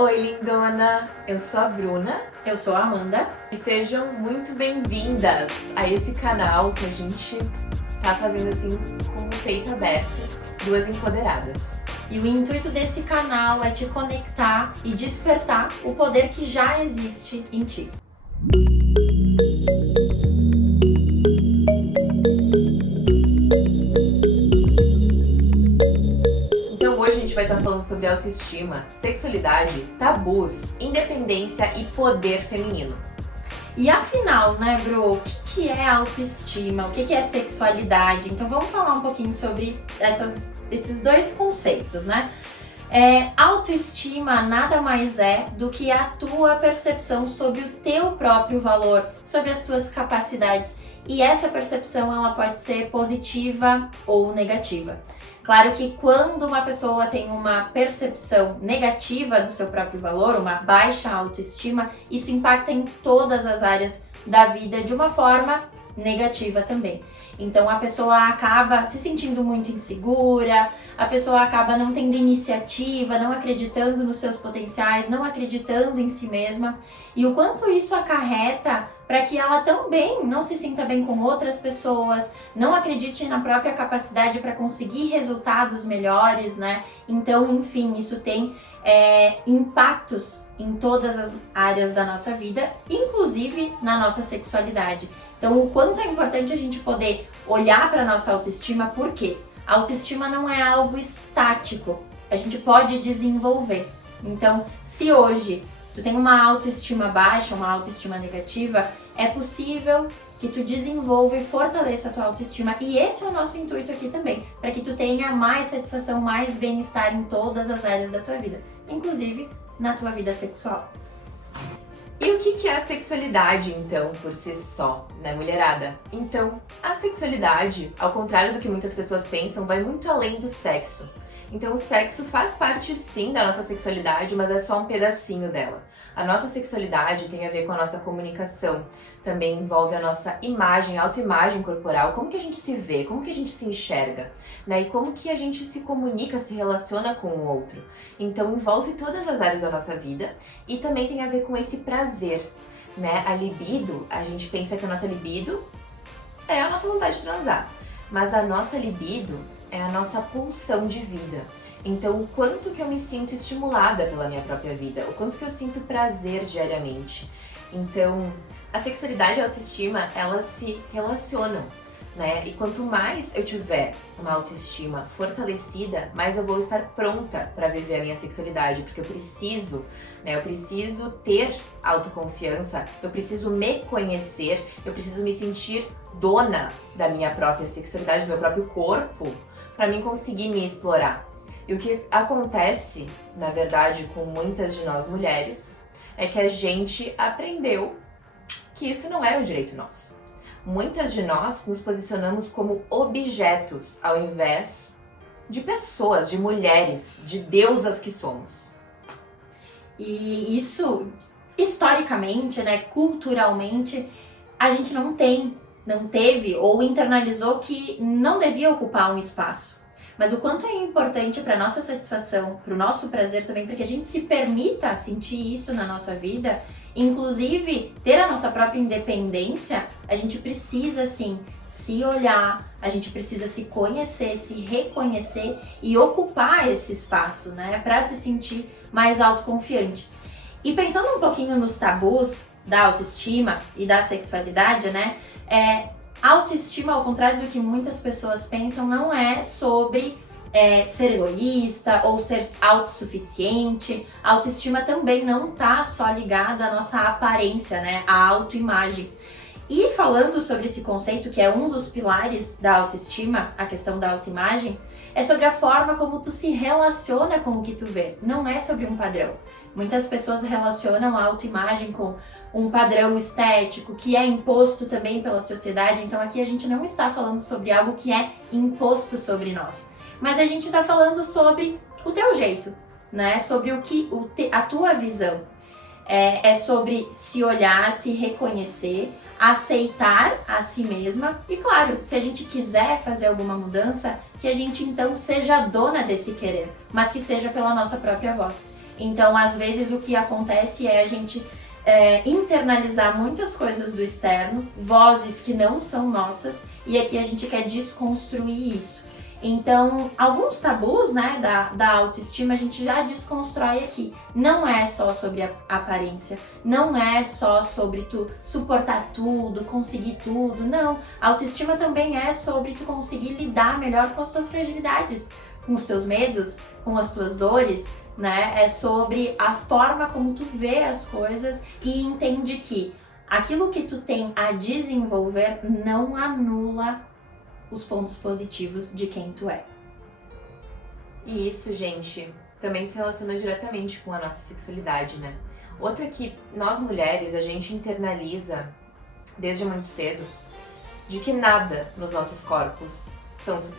Oi, lindona! Eu sou a Bruna Eu sou a Amanda e sejam muito bem-vindas a esse canal que a gente tá fazendo assim com o peito aberto, duas empoderadas. e o intuito desse canal é te conectar e despertar o poder que já existe em ti. Então hoje a gente vai estar falando sobre autoestima, sexualidade, tabus, independência e poder feminino. E afinal, né, Bro, o que é autoestima? O que é sexualidade? Então vamos falar um pouquinho sobre esses dois conceitos, né? Autoestima nada mais é do que a tua percepção sobre o teu próprio valor, sobre as tuas capacidades. E essa percepção ela pode ser positiva ou negativa. Claro que quando uma pessoa tem uma percepção negativa do seu próprio valor, uma baixa autoestima, isso impacta em todas as áreas da vida de uma forma negativa também. Então a pessoa acaba se sentindo muito insegura, a pessoa acaba não tendo iniciativa, não acreditando nos seus potenciais, não acreditando em si mesma. E o quanto isso acarreta para que ela também não se sinta bem com outras pessoas, não acredite na própria capacidade para conseguir resultados melhores, né? Então, enfim, isso tem impactos em todas as áreas da nossa vida, inclusive na nossa sexualidade. Então, o quanto é importante a gente poder olhar para a nossa autoestima, por quê? A autoestima não é algo estático, a gente pode desenvolver. Então, se hoje tu tem uma autoestima baixa, uma autoestima negativa, é possível que tu desenvolva e fortaleça a tua autoestima. E esse é o nosso intuito aqui também, para que tu tenha mais satisfação, mais bem-estar em todas as áreas da tua vida, inclusive na tua vida sexual. E o que é a sexualidade, então, por si só, né, mulherada? Então, a sexualidade, ao contrário do que muitas pessoas pensam, vai muito além do sexo. Então, o sexo faz parte, sim, da nossa sexualidade, mas é só um pedacinho dela. A nossa sexualidade tem a ver com a nossa comunicação, também envolve a nossa imagem, autoimagem corporal, como que a gente se vê, como que a gente se enxerga, né? E como que a gente se comunica, se relaciona com o outro. Então, envolve todas as áreas da nossa vida e também tem a ver com esse prazer, né? A libido, a gente pensa que a nossa libido é a nossa vontade de transar, mas a nossa libido é a nossa pulsão de vida. Então, o quanto que eu me sinto estimulada pela minha própria vida, o quanto que eu sinto prazer diariamente. Então, a sexualidade e a autoestima, elas se relacionam, né? E quanto mais eu tiver uma autoestima fortalecida, mais eu vou estar pronta para viver a minha sexualidade, porque eu preciso, né? Eu preciso ter autoconfiança, eu preciso me conhecer, eu preciso me sentir dona da minha própria sexualidade, do meu próprio corpo, para mim conseguir me explorar. E o que acontece, na verdade, com muitas de nós mulheres, é que a gente aprendeu que isso não era um direito nosso. Muitas de nós nos posicionamos como objetos ao invés de pessoas, de mulheres, de deusas que somos. E isso, historicamente, né, culturalmente, a gente não teve ou internalizou que não devia ocupar um espaço. Mas o quanto é importante para nossa satisfação, para o nosso prazer também, para que a gente se permita sentir isso na nossa vida, inclusive ter a nossa própria independência, a gente precisa sim se olhar, a gente precisa se conhecer, se reconhecer e ocupar esse espaço, né, para se sentir mais autoconfiante. E pensando um pouquinho nos tabus da autoestima e da sexualidade, né, a autoestima, ao contrário do que muitas pessoas pensam, não é sobre ser egoísta ou ser autossuficiente. A autoestima também não está só ligada à nossa aparência, né? À autoimagem. E falando sobre esse conceito, que é um dos pilares da autoestima, a questão da autoimagem, é sobre a forma como tu se relaciona com o que tu vê, não é sobre um padrão. Muitas pessoas relacionam a autoimagem com um padrão estético que é imposto também pela sociedade, então aqui a gente não está falando sobre algo que é imposto sobre nós, mas a gente está falando sobre o teu jeito, né? Sobre a tua visão. É sobre se olhar, se reconhecer, aceitar a si mesma e, claro, se a gente quiser fazer alguma mudança, que a gente então seja dona desse querer, mas que seja pela nossa própria voz. Então, às vezes, o que acontece é a gente internalizar muitas coisas do externo, vozes que não são nossas, e aqui a gente quer desconstruir isso. Então, alguns tabus, né, da autoestima a gente já desconstrói aqui. Não é só sobre a aparência, não é só sobre tu suportar tudo, conseguir tudo, não. A autoestima também é sobre tu conseguir lidar melhor com as tuas fragilidades, com os teus medos, com as tuas dores, né? É sobre a forma como tu vê as coisas e entende que aquilo que tu tem a desenvolver não anula os pontos positivos de quem tu é. E isso, gente, também se relaciona diretamente com a nossa sexualidade, né? Outra que nós mulheres, a gente internaliza desde muito cedo de que nada nos nossos corpos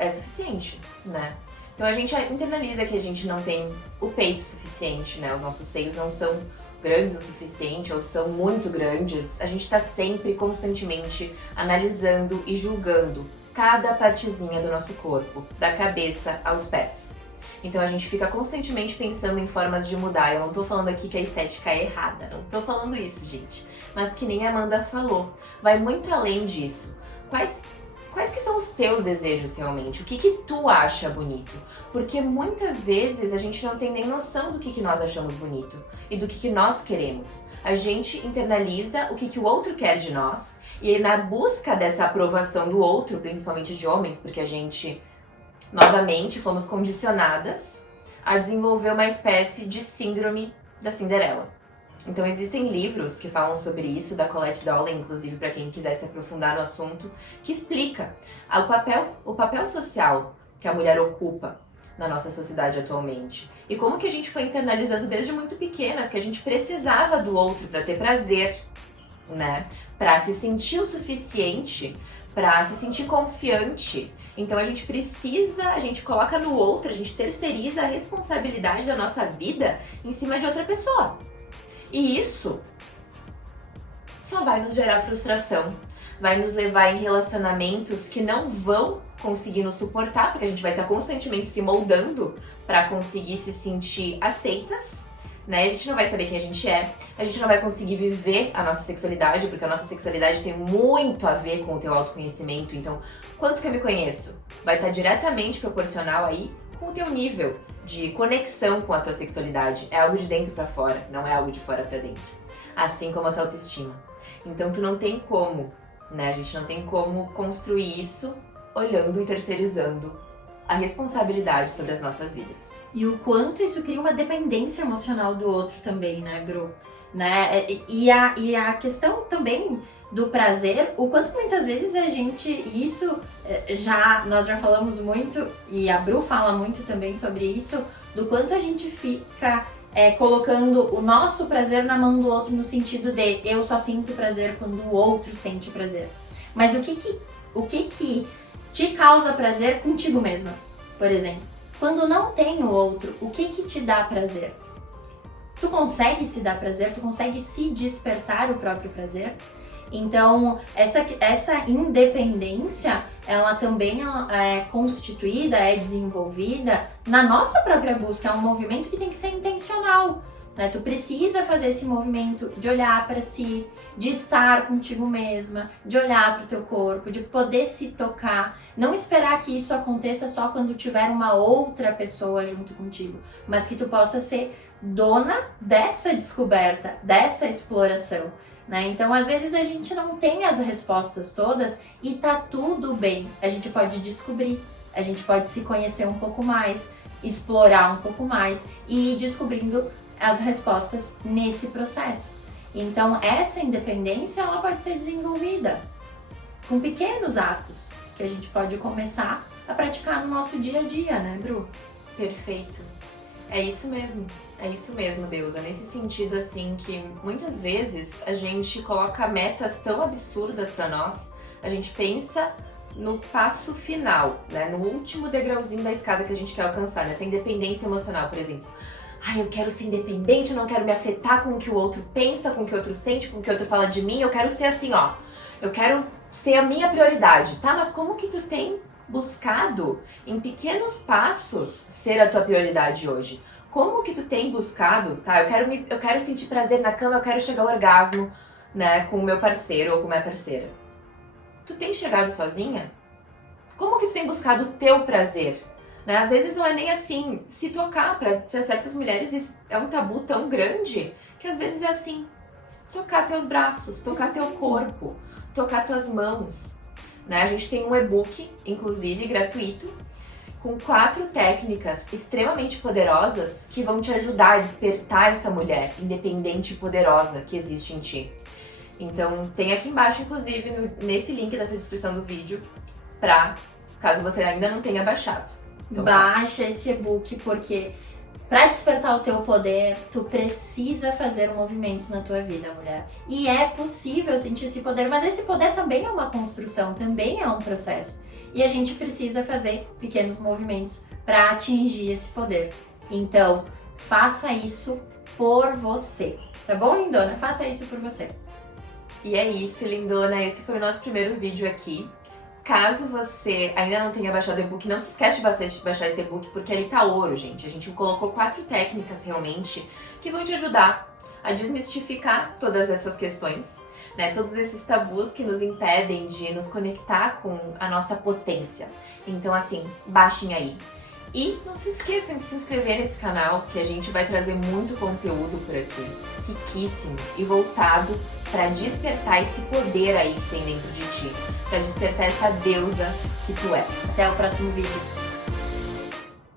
é suficiente, né? Então a gente internaliza que a gente não tem o peito suficiente, né? Os nossos seios não são grandes o suficiente ou são muito grandes. A gente tá sempre, constantemente analisando e julgando cada partezinha do nosso corpo, da cabeça aos pés. Então a gente fica constantemente pensando em formas de mudar. Eu não tô falando aqui que a estética é errada, não tô falando isso, gente. Mas que nem a Amanda falou, vai muito além disso. Quais que são os teus desejos realmente? O que tu acha bonito? Porque muitas vezes a gente não tem nem noção do que nós achamos bonito e do que nós queremos. A gente internaliza o que o outro quer de nós e na busca dessa aprovação do outro, principalmente de homens, porque a gente, novamente, fomos condicionadas a desenvolver uma espécie de síndrome da Cinderela. Então existem livros que falam sobre isso, da Colette Dowling, inclusive para quem quiser se aprofundar no assunto, que explica o papel social que a mulher ocupa na nossa sociedade atualmente. E como que a gente foi internalizando desde muito pequenas que a gente precisava do outro para ter prazer, né? Para se sentir o suficiente, para se sentir confiante. Então a gente coloca no outro, a gente terceiriza a responsabilidade da nossa vida em cima de outra pessoa. E isso só vai nos gerar frustração, vai nos levar em relacionamentos que não vão conseguir nos suportar, porque a gente vai estar constantemente se moldando para conseguir se sentir aceitas, né? A gente não vai saber quem a gente não vai conseguir viver a nossa sexualidade, porque a nossa sexualidade tem muito a ver com o teu autoconhecimento. Então, quanto que eu me conheço? Vai estar diretamente proporcional aí com o teu nível de conexão com a tua sexualidade. É algo de dentro para fora, não é algo de fora para dentro. Assim como a tua autoestima. Então tu não tem como, né? A gente não tem como construir isso olhando e terceirizando a responsabilidade sobre as nossas vidas. E o quanto isso cria uma dependência emocional do outro também, né, Bru? Né? E a questão também do prazer, o quanto muitas vezes a gente, nós já falamos muito, e a Bru fala muito também sobre isso, do quanto a gente fica colocando o nosso prazer na mão do outro no sentido de eu só sinto prazer quando o outro sente prazer. Mas o que te causa prazer contigo mesma, por exemplo? Quando não tem o outro, o que te dá prazer? Tu consegue se dar prazer? Tu consegue se despertar o próprio prazer? Então, essa independência, ela também é constituída, é desenvolvida na nossa própria busca. É um movimento que tem que ser intencional, né? Tu precisa fazer esse movimento de olhar para si, de estar contigo mesma, de olhar para o teu corpo, de poder se tocar. Não esperar que isso aconteça só quando tiver uma outra pessoa junto contigo, mas que tu possa ser dona dessa descoberta, dessa exploração. Né? Então, às vezes a gente não tem as respostas todas e tá tudo bem. A gente pode descobrir, a gente pode se conhecer um pouco mais, explorar um pouco mais e ir descobrindo as respostas nesse processo. Então, essa independência ela pode ser desenvolvida com pequenos atos que a gente pode começar a praticar no nosso dia a dia, né, Bru? Perfeito. É isso mesmo, Deusa. Nesse sentido, assim, que muitas vezes a gente coloca metas tão absurdas pra nós, a gente pensa no passo final, né? No último degrauzinho da escada que a gente quer alcançar, nessa independência emocional, por exemplo. Eu quero ser independente, eu não quero me afetar com o que o outro pensa, com o que o outro sente, com o que o outro fala de mim, eu quero ser assim, ó. Eu quero ser a minha prioridade, tá? Mas como que tu tem buscado, em pequenos passos, ser a tua prioridade hoje? como que tu tem buscado, tá? Eu quero sentir prazer na cama, eu quero chegar ao orgasmo, né, com o meu parceiro ou com a minha parceira. Tu tem chegado sozinha? Como que tu tem buscado o teu prazer? Né? Às vezes não é nem assim, se tocar, para certas mulheres isso é um tabu tão grande, que às vezes é assim, tocar teus braços, tocar teu corpo, tocar tuas mãos. Né? A gente tem um e-book, inclusive, gratuito, com 4 técnicas extremamente poderosas que vão te ajudar a despertar essa mulher independente e poderosa que existe em ti. Então, tem aqui embaixo, inclusive, nesse link dessa descrição do vídeo, caso você ainda não tenha baixado. Então, baixa esse e-book, porque para despertar o teu poder, tu precisa fazer movimentos na tua vida, mulher. E é possível sentir esse poder, mas esse poder também é uma construção, também é um processo. E a gente precisa fazer pequenos movimentos para atingir esse poder. Então, faça isso por você. Tá bom, lindona? Faça isso por você. E é isso, lindona. Esse foi o nosso primeiro vídeo aqui. Caso você ainda não tenha baixado o e-book, não se esquece de baixar esse e-book, porque ali tá ouro, gente. A gente colocou 4 técnicas realmente que vão te ajudar a desmistificar todas essas questões, né? Todos esses tabus que nos impedem de nos conectar com a nossa potência. Então, assim, baixem aí. E não se esqueçam de se inscrever nesse canal, que a gente vai trazer muito conteúdo por aqui, riquíssimo e voltado para despertar esse poder aí que tem dentro de ti, para despertar essa deusa que tu é. Até o próximo vídeo.